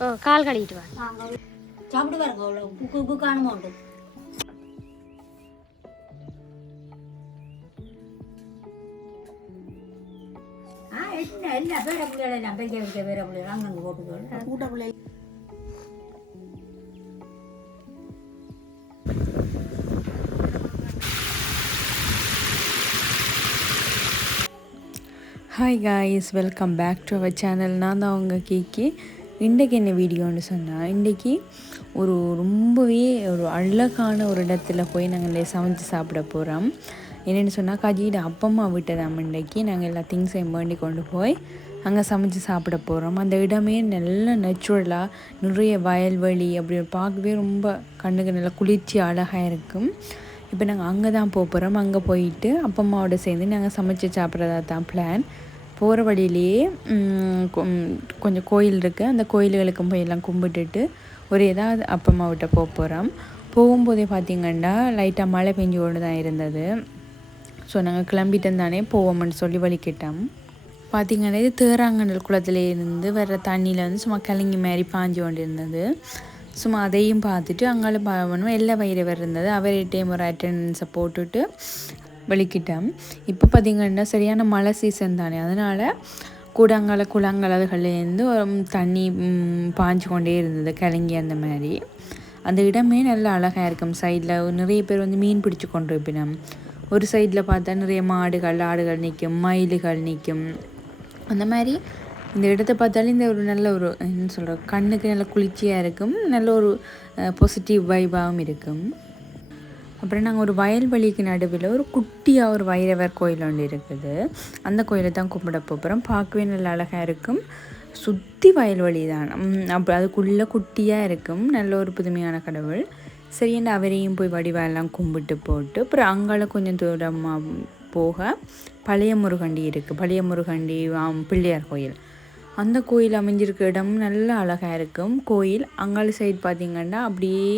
ஓ கால் கழுவிட்டு வா. சாப்பிட்டு பாருங்க அவ்வளோ புக்கு புக்கு காணுமோ உண்டு? ஆ என்ன எல்லா பேர பிள்ளைகள் எல்லாம் பெரிய பெரிய பேர பிள்ளைகள் அங்கங்கே போட்டுக்கோ கூட்ட பிள்ளை. Hi guys welcome back to our channel நான் தான் அவங்க கேக்கி இன்றைக்கு என்ன வீடியோன்னு சொன்னால் இன்றைக்கி ஒரு ரொம்பவே ஒரு அழகான ஒரு இடத்துல போய் நாங்கள் சமைச்சு சாப்பிட போகிறோம் என்னென்னு சொன்னால் கஜியோட அப்பம்மா விட்டதாம் இன்றைக்கி. நாங்கள் எல்லா திங்ஸையும் வேண்டி கொண்டு போய் அங்கே சமைச்சு சாப்பிட போகிறோம் அந்த இடமே நல்ல நேச்சுரலாக நிறைய வயல்வெளி அப்படி பார்க்கவே ரொம்ப கண்ணுக்கு நல்லா குளிர்ச்சி அழகாக இருக்கும். இப்போ நாங்கள் அங்கே தான் போக போகிறோம் அங்கே போயிட்டு அப்பா அம்மாவோட சேர்ந்து நாங்கள் சமைச்சு சாப்பிட்றதா தான் பிளான் போகிற வழியிலேயே கொஞ்சம் கோயில் இருக்குது அந்த கோயில்களுக்கும் போய் எல்லாம் கும்பிட்டுட்டு ஒரு ஏதாவது அப்பா அம்மாவிட்ட போக போகிறோம் போகும்போதே பார்த்திங்கன்னா லைட்டாக மழை பெஞ்சு கொண்டு தான் இருந்தது. ஸோ நாங்கள் கிளம்பிட்டோம் தானே போவோம்னு சொல்லி வலிக்கிட்டோம் பார்த்திங்கன்னா இது தேராங்கண்டல் குளத்துல இருந்து வர்ற தண்ணியில் வந்து சும்மா கலங்கி மாதிரி பாஞ்சு கொண்டு இருந்தது. சும்மா அதையும் பார்த்துட்டு அங்கால பாவனும் எல்லா வயிறவர் இருந்தது. அவர்கிட்டையும் ஒரு அட்டெண்டன்ஸை போட்டுட்டு வெளிக்கிட்டோம் இப்போ பார்த்திங்கன்னா சரியான மழை சீசன் தானே. அதனால் கூடங்கால குளங்கலதுகள்லேருந்து தண்ணி பாஞ்சு கொண்டே இருந்தது கலங்கி அந்த மாதிரி. அந்த இடமே நல்லா அழகாக இருக்கும். சைடில் நிறைய பேர் வந்து மீன் பிடிச்சி கொண்டு இருப்பினோம் ஒரு சைடில் பார்த்தா நிறைய மாடுகள் ஆடுகள் நிற்கும் மயில்கள் நிற்கும். அந்த மாதிரி இந்த இடத்த பார்த்தாலே இந்த ஒரு நல்ல ஒரு என்ன சொல்கிற கண்ணுக்கு நல்ல குளிர்ச்சியாக இருக்கும். நல்ல ஒரு பாசிட்டிவ் வைபாகவும் இருக்கும். அப்புறம் நாங்கள் ஒரு வயல்வெளிக்கு நடுவில் ஒரு குட்டியாக ஒரு வைரவர் கோயில் ஒன்று இருக்குது. அந்த கோயிலை தான் கும்பிட போகிறோம் பார்க்கவே நல்ல அழகாக இருக்கும். சுற்றி வயல்வெளி தான். அப்போ அதுக்குள்ளே குட்டியாக இருக்கும். நல்ல ஒரு புதுமையான கடவுள். சரின்னு அவரையும் போய் வடிவெல்லாம் கும்பிட்டு போட்டு அப்புறம் அங்கால கொஞ்சம் தூரமாக போக பழைய முருகண்டி இருக்குது பழைய முருகண்டி பிள்ளையார் கோயில். அந்த கோயில் அமைஞ்சிருக்க இடம் நல்ல அழகாக இருக்கும். கோயில் அங்கால சைடு பார்த்திங்கன்னா அப்படியே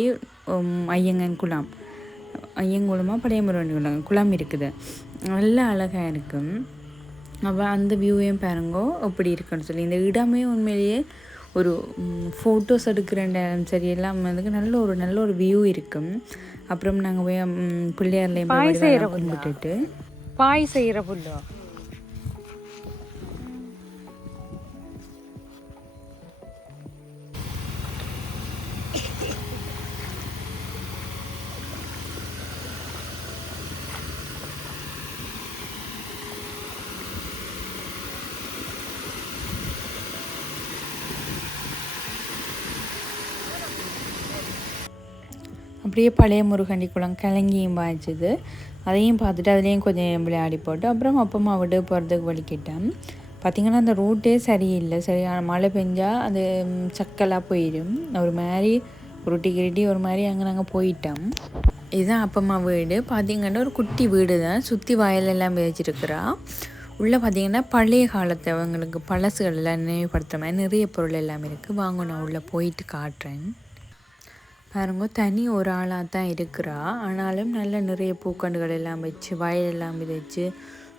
ஐயங்கன் குளம். ஐயங்குளமாக பழைய முருகன் குளம் இருக்குது. நல்ல அழகாக இருக்கும் அவள் அந்த வியூவையும் பாருங்கோ எப்படி இருக்குன்னு சொல்லி. இந்த இடமே உண்மையிலேயே ஒரு ஃபோட்டோஸ் எடுக்கிற நேரம் சரி எல்லாம் அதுக்கு நல்ல ஒரு நல்ல ஒரு வியூ இருக்கும் அப்புறம் நாங்கள் போய் பிள்ளையார்லையும் கும்பிட்டுட்டு. பாய் செய்கிற புல்லோ? அப்படியே பழைய முருகண்டி குளம் கிளங்கியும் பாய்ச்சிது. அதையும் பார்த்துட்டு அதுலேயும் கொஞ்சம் விளையாடி போட்டு அப்புறம் அப்பம்மா விட்டு போகிறதுக்கு வலிக்கிட்டேன் பார்த்திங்கன்னா அந்த ரூட்டே சரியில்லை. சரியான மழை பெஞ்சால் அது சக்கலாக போயிடும் ஒரு மாதிரி உருட்டி கிருட்டி ஒரு மாதிரி அங்கே நாங்கள் போயிட்டோம். இதுதான் அப்பம்மா வீடு. பார்த்திங்கன்னா ஒரு குட்டி வீடு தான் சுற்றி வயலெல்லாம் விதைச்சிருக்கிறா உள்ளே பார்த்தீங்கன்னா பழைய காலத்து அவங்களுக்கு பழசுகள் எல்லாம் நினைவுபடுத்துகிற மாதிரி நிறைய பொருள் எல்லாம் இருக்குது வாங்க நான் உள்ளே போயிட்டு காட்டுறேன். பாருங்க தனி ஒரு ஆளாக தான் இருக்கிறா. ஆனாலும் நல்ல நிறைய பூக்கண்டுகள் எல்லாம் வச்சு வயலெல்லாம் விதைச்சு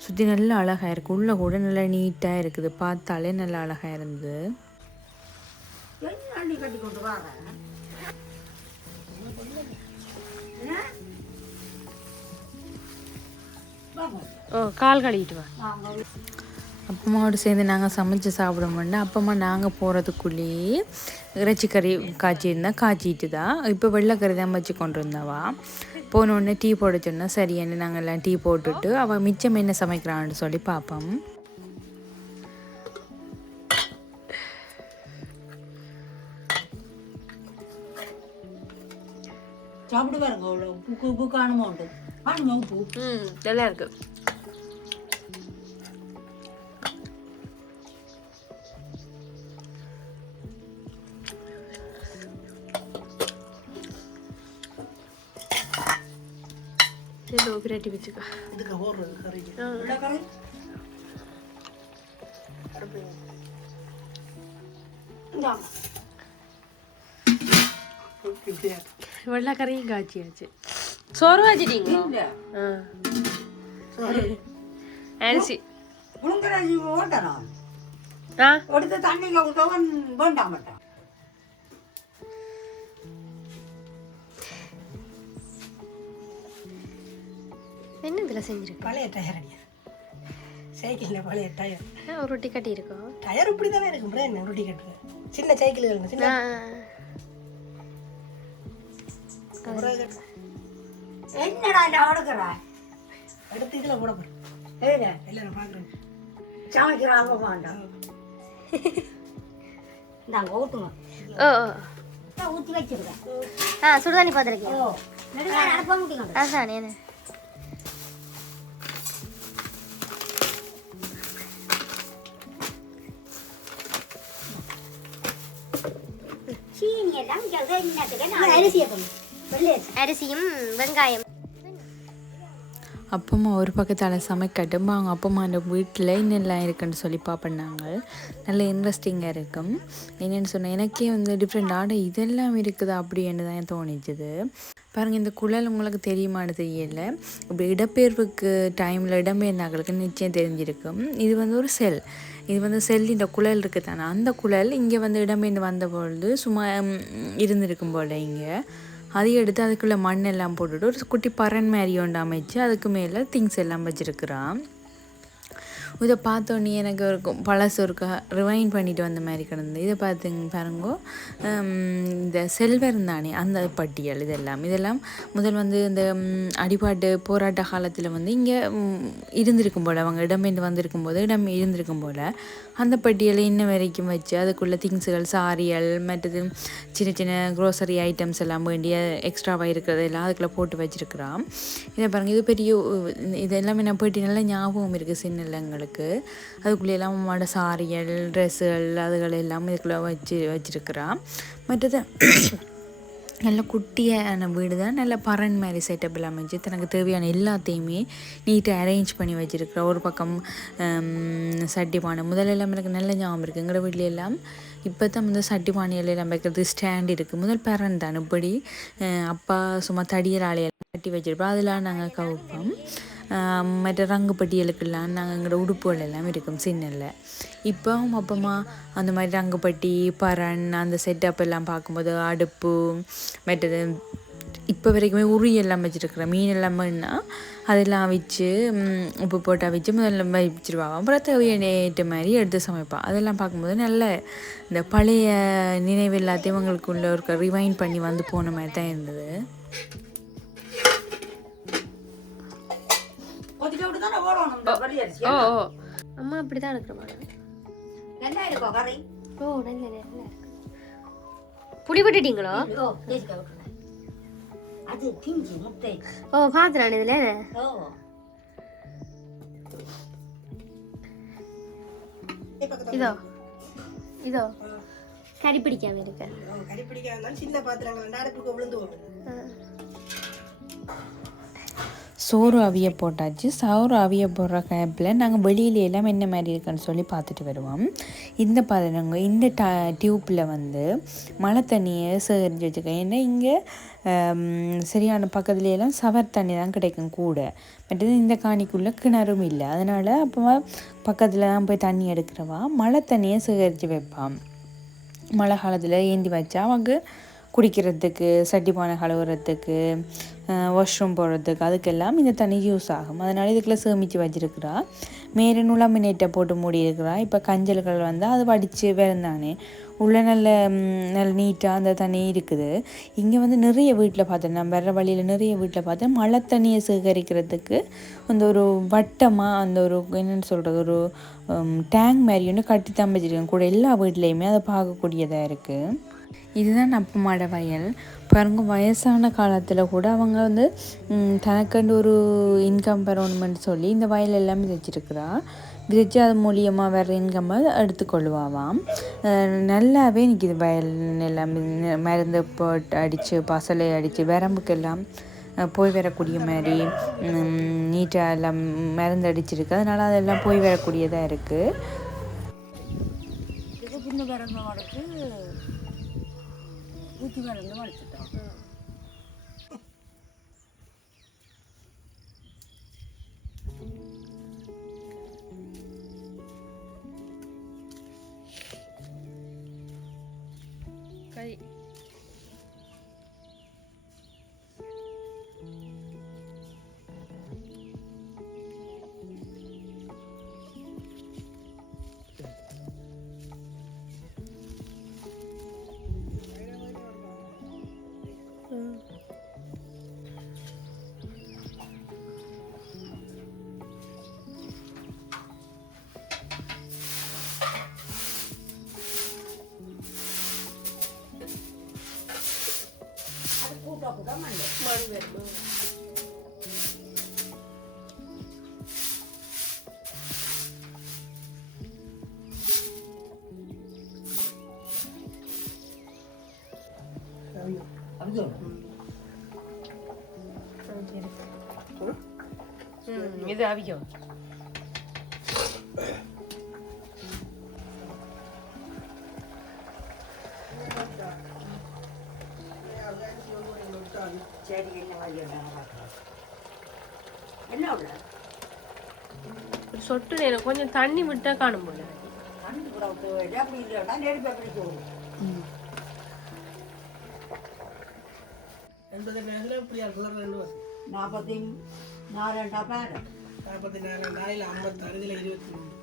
சுற்றி நல்ல அழகாக இருக்குது உள்ளே கூட நல்லா நீட்டாக இருக்குது. பார்த்தாலே நல்லா அழகாக இருந்தது ஓ கால் கழுவிட்டு வா. அப்பம்மாவோட சேர்ந்து நாங்கள் சமைச்சு சாப்பிடும்போது அப்பம்மா நாங்கள் போகிறதுக்குள்ளேயே இறைச்சிக்கறி காய்ச்சிருந்தா காய்ச்சிட்டு தான் இப்போ வெள்ளைக்கறி தான் வச்சு கொண்டு வந்தாவா போன உடனே டீ போட சொன்னா சரியானு நாங்கள் எல்லாம் டீ போட்டுட்டு அவள் மிச்சம் என்ன சமைக்கிறான்னு சொல்லி பார்ப்போம் சாப்பிட்டு பாருங்க அவ்வளோ புக்கு புக்கு காணுமோ உண்டு. காணுமோ உப்பு ம் நல்லா இருக்கு. പുരട്ടി വെള്ളക്കറിയും കാച്ചി കാച്ചി ചോറ് കാച്ചിട്ടീങ്ക ആൻസി. ആ? என்ன இதில் செஞ்சிருக்கு? பழைய டயர் அடியா சைக்கிளில் பழைய டயர் ஆ, ஒரு ரொட்டி கட்டி இருக்கோம் டயர் இப்படி தானே இருக்கும் பிரேன் ரொட்டி கட்டுறது? சின்ன சைக்கிள்கள் சின்ன. என்னடா இந்த அவனுக்குறா? அடுத்து இதில் போட போகிறேன் எல்லாரும் பார்க்குறேன் சமைக்கிறாங்க வேண்டாம் இந்தாங்க ஊட்டுங்க ஓ ஊற்றி வச்சிருக்கேன். ஆ சுடுதண்ணி பார்த்துருக்கேன் ஓ நெடுங்கால அனுப்ப முடியும் அதான் என்ன? அரிசியும் வெங்காயம் அப்பம்மா ஒரு பக்கத்தால் சமைக்கட்டும் அவங்க அப்பம்மா அந்த வீட்டில் என்னெல்லாம் இருக்குன்னு சொல்லி பார்ப்பண்ணாங்க நல்ல இன்ட்ரெஸ்டிங்காக இருக்கும் என்னென்னு சொன்னேன் எனக்கே வந்து டிஃப்ரெண்ட் ஆடை இதெல்லாம் இருக்குதா அப்படின்னு தான் தோணிச்சுது பாருங்கள் இந்த குழல் உங்களுக்கு தெரியுமான்னு தெரியல இப்படி இடப்பெயர்வுக்கு டைமில் இடம்பெயர்ந்தாங்களுக்கு நிச்சயம் தெரிஞ்சிருக்கும் இது வந்து ஒரு செல் இது வந்து செல்லின்ற குழல் இருக்குது தானே அந்த குழல் இங்கே வந்து இடம்பெயர்ந்து வந்த பொழுது சும்மா இருந்திருக்கும் போல் இங்கே. அதையும் எடுத்து அதுக்குள்ளே மண் எல்லாம் போட்டுட்டு ஒரு குட்டி பறன் மாதிரி ஒன்று அமைச்சு அதுக்கு மேலே திங்ஸ் எல்லாம் வச்சுருக்குறான். இதை பார்த்தோன்னே எனக்கு ஒரு பழசு ஒரு ரிவைன் பண்ணிட்டு வந்த மாதிரி கிடந்தது. இதை பார்த்துங்க பாருங்க. இந்த செல்வர் தானே அந்த பட்டியல் இதெல்லாம். இதெல்லாம் முதல் வந்து இந்த அடிபாட்டு போராட்ட காலத்தில் வந்து இங்கே இருந்திருக்கும் போல். அவங்க இடம்பெயர்ந்து வந்திருக்கும் போது இடம் இருந்திருக்கும் போல். அந்த பட்டியலை இன்ன வரைக்கும் வச்சு அதுக்குள்ள திங்ஸுகள் சாரியல் மற்றது சின்ன சின்ன க்ரோசரி ஐட்டம்ஸ் எல்லாம் வேண்டிய எக்ஸ்ட்ராவாக இருக்கிறதெல்லாம் அதுக்குள்ளே போட்டு வச்சுருக்கிறான். இதை பாருங்கள் இது பெரிய உ- இது எல்லாமே நான் போயிட்டு நல்லா ஞாபகம் இருக்குது சின்ன இல்லைங்களுக்கு அதுக்குள்ளே எல்லாம் மட சாரிகள் ட்ரெஸ்ஸுகள் அதுகள் எல்லாம் இதுக்குள்ளே வச்சு வச்சிருக்கிறான் மற்றது நல்ல குட்டியான வீடு தான். நல்ல பரன் மாதிரி செட்டப்பில் அமைஞ்சு தனக்கு தேவையான எல்லாத்தையுமே நீட்டாக அரேஞ்ச் பண்ணி வச்சுருக்குற. ஒரு பக்கம் ஹம், சட்டி பானை. முதல்ல எல்லாம் எனக்கு நல்ல ஞாபகம் இருக்குது எங்களோட வீட்டில எல்லாம் இப்போ தான் வந்து சட்டிபானியில் எல்லாம் வைக்கிறது ஸ்டாண்ட் இருக்குது முதல் பரன் தான். இப்படி அப்பா சும்மா தடியலாலையெல்லாம் கட்டி வச்சுருப்போம் அதெல்லாம் நாங்கள் கவுப்போம். மற்ற ரங்கு பட்டியலுக்கெல்லாம் நாங்கள் எங்களோட உடுப்புகள் எல்லாம் இருக்கும் சின்னல்ல. இப்போவும் அப்பமா அந்த மாதிரி ரங்குப்பட்டி பரண் அந்த செட்டப் எல்லாம் பார்க்கும்போது அடுப்பு மற்றது இப்போ வரைக்குமே உரி எல்லாம் வச்சுருக்குற மீன் எல்லாமேன்னா அதெல்லாம் வச்சு உப்பு போட்டு வச்சு முதல்ல வச்சிருவாங்க அப்புறம் தேவையான ஏற்ற மாதிரி எடுத்து சமைப்பான் அதெல்லாம் பார்க்கும்போது நல்ல இந்த பழைய நினைவு எல்லாத்தையும் உங்களுக்குள்ள ஒரு ரிவைண்ட் பண்ணி வந்து போன மாதிரி தான் இருந்தது. ஓ. ஓ அம்மா அப்படி தான் இருக்கிற மாதிரி. நல்லா இருக்கும் கறி? ஓ நல்ல நல்லா புளி விட்டுட்டீங்களோ ஓ தேசிக்க விட்டுருங்க அது பிஞ்சு முட்டை. ஓ பார்த்துறேன் இதில்? ஓ. இதோ. இதோ. கறி பிடிக்காம இருக்க. கறி பிடிக்காம சின்ன பாத்திரங்கள் அடுப்புக்கு விழுந்து போகும் சோறு அவிய போட்டாச்சு. சோறு அவிய போடுற கேப்பில் நாங்கள் வெளியில எல்லாம் என்ன மாதிரி இருக்குன்னு சொல்லி பார்த்துட்டு வருவோம். இந்த பாத்திரங்க இந்த ட டியூப்பில் வந்து மழை தண்ணியை சேகரித்து வச்சுருக்கேன். ஏன்னா இங்கே சரியான பக்கத்துல எல்லாம் சவர் தண்ணி தான் கிடைக்கும் கூட. மற்றது இந்த காணிக்குள்ளே கிணறும் இல்லை. அதனால் அப்போ பக்கத்தில் தான் போய் தண்ணி எடுக்கிறவா மழை தண்ணியை சேகரித்து வைப்பான் மழை காலத்தில் ஏந்தி வச்சா அவங்க குடிக்கிறதுக்கு சட்டிப்பானை கழுவுறதுக்கு வாஷ்ரூம் போடுறதுக்கு அதுக்கெல்லாம் இந்த தண்ணி யூஸ் ஆகும். அதனால் இதுக்குள்ளே சேமித்து வச்சிருக்கிறா. மேலே நுழம்பு நெட்டை போட்டு மூடி இருக்கிறா இப்போ கஞ்சல்கள் வந்து அது வடித்து வேறந்தானே உள்ளே நல்ல நல்ல நீட்டாக அந்த தண்ணி இருக்குது. இங்கே வந்து நிறைய வீட்டில் பார்த்தேன் நான் வர்ற வழியில் நிறைய வீட்டில் பார்த்தேன் மழை தண்ணியை சேகரிக்கிறதுக்கு அந்த ஒரு வட்டமாக அந்த ஒரு என்னென்னு சொல்கிறது ஒரு டேங்க் மாதிரி ஒன்று கட்டி தான் வச்சுருக்கேன் கூட எல்லா வீட்லேயுமே அதை பார்க்கக்கூடியதாக இருக்குது இதுதான் அப்பமாட வயல். பாருங்க வயசான காலத்தில் கூட அவங்க வந்து தனக்கண்டு ஒரு இன்கம் பெறணுமென்னு சொல்லி இந்த வயல் எல்லாமே விதைச்சிருக்கிறா. விதைச்சு அது மூலியமாக வேறு இன்கம்மை எடுத்துக்கொள்வாவாம் நல்லாவே நிற்கிது வயல் எல்லாம் மருந்து போட்டு அடித்து பசலை அடித்து வரம்புக்கெல்லாம் போய் வரக்கூடிய மாதிரி நீட்டாக எல்லாம் மருந்து அடிச்சிருக்கு. அதனால் அதெல்லாம் போய் வரக்கூடியதாக இருக்குது ஊற்றி பிறந்து உடச்சிட்டோம் கறி கூட்ட கூட்ட மண்டை மண் வேணும் அப்படியே இது அவிக்கும் சரி என்ன மாதிரி என்ன உள்ள சொட்டு நேரம் கொஞ்சம் தண்ணி விட்டா காணும் போல தண்ணி கூட விட்டு போயிட்டு அப்படி இல்லைன்னா நெருப்பு எப்படி போகும் எண்பது நேரத்தில் இப்படியா குளர் ரெண்டு வருஷம் நாற்பத்தி நாலண்டா பேர் நாற்பத்தி நாலு நாளில் ஐம்பத்தாறு இதில் இருபத்தி மூணு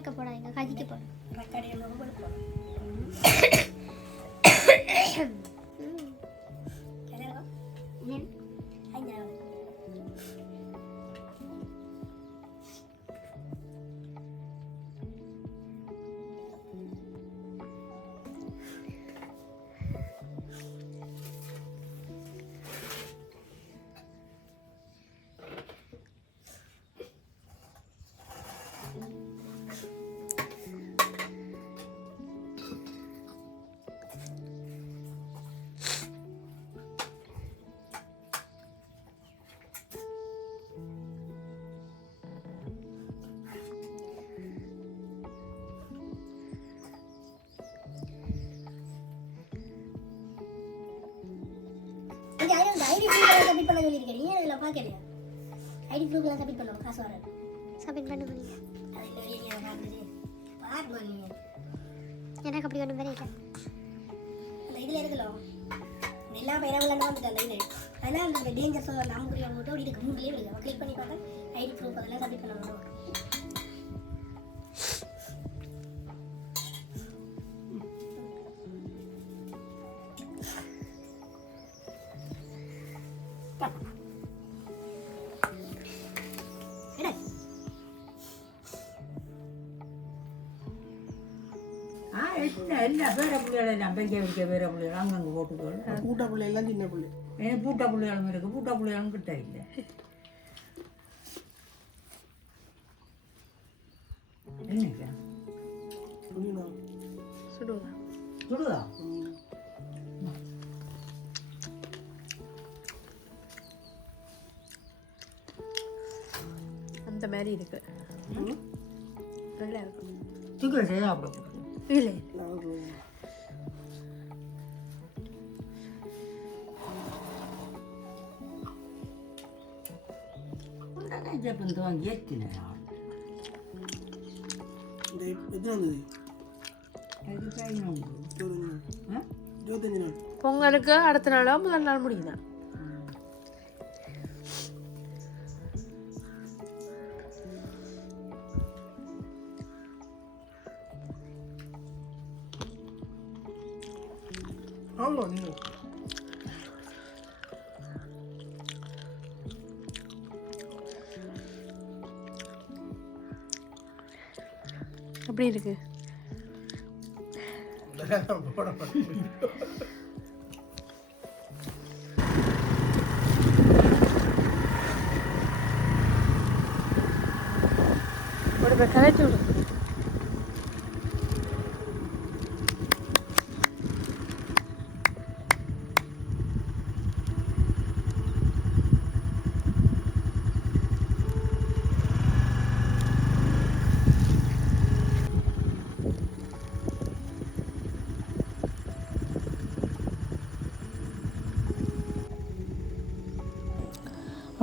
അങ്ങനെയൊക്കെ പോകണം എങ്കിൽ ഹജിക്ക് പോകണം இந்த ஐடி ப்ரூஃப் சப்மிட் பண்ண சொல்லியிருக்கேன். நீ அதில் பார்க்கலையா ஐடி ப்ரூஃப்லாம் சப்மிட் பண்ணணும். காசு வராது. சப்மிட் பண்ண முடியும் அது இல்லை பாருமா நீ எனக்கு அப்படி ஒன்றும் வேற இல்லை அந்த இதில் இருக்குல்ல எல்லா பயிரவெல்லாம் வந்துட்டு அந்த இதில் அதனால் அந்த டேஞ்சர் சொல்ல நம்ம புரிய போட்டு அப்படி இருக்கு. மூணுலேயே விடுங்க கிளிக் பண்ணி பார்த்தா ஐடி ப்ரூஃப் அதெல்லாம் சப்மிட் எடு எல்லா பேர பிள்ளைகளெல்லாம் பெரிய பெரிய பேர பிள்ளைகள் அங்கங்கே போட்டுக்கோள் கூட்ட பிள்ளை எல்லாம் சின்ன பிள்ளை. ஏன் பூட்டா பிள்ளைகளும் இருக்கு. பூட்டா பிள்ளைகளும் கிட்ட இல்லை. புரியணும் சுடுவா. சுடுதா அந்த மாதிரி இருக்கு. நல்லா இருக்கும். சிக்கன் செய்ய சாப்பிட இல்லை உடனே ஜப்பன் துவங்கி ஏற்றினேன் பொங்கலுக்கு அடுத்த நாளோ முதல் நாள் முடியுதான் எப்படி இருக்கு? ஒரு கலைச்சு விடுங்க.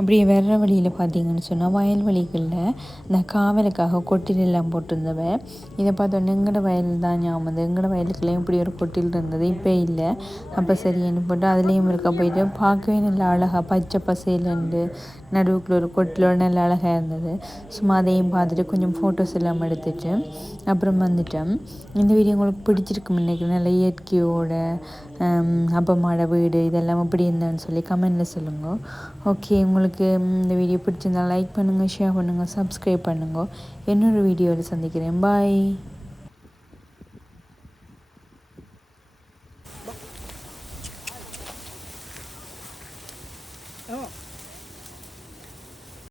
அப்படியே வர்ற வழியில் பார்த்தீங்கன்னு சொன்னால் வயல்வெளிகளில் இந்த காவலுக்காக கொட்டிலெல்லாம் போட்டிருந்தவ இதை பார்த்தோன்னே எங்களோட வயல் தான் ஞாபகம் வந்து எங்களோட வயலுக்குள்ளேயும் இப்படி ஒரு கொட்டில் இருந்தது. இப்போ இல்லை. அப்போ சரின்னு போட்டு அதுலேயும் இருக்க போயிட்டு பார்க்கவே நல்லா அழகாக பச்சை பசேலண்டு நடுவுக்குள்ள ஒரு கொட்டிலோட நல்லா அழகாக இருந்தது. சும்மா அதையும் பார்த்துட்டு கொஞ்சம் ஃபோட்டோஸ் எல்லாம் எடுத்துட்டு அப்புறம் வந்துட்டேன் இந்த வீடியோ உங்களுக்கு பிடிச்சிருக்கு நினைக்கிறேன். நல்ல இயற்கையோட அப்பமாட வீடு இதெல்லாம் எப்படி இருந்தேன்னு சொல்லி கமெண்டில் சொல்லுங்கள் ஓகே உங்களுக்கு உங்களுக்கு இந்த வீடியோ பிடிச்சிருந்தா லைக் பண்ணுங்கள் ஷேர் பண்ணுங்கள் சப்ஸ்கிரைப் பண்ணுங்கள் இன்னொரு வீடியோவில் சந்திக்கிறேன். பாய்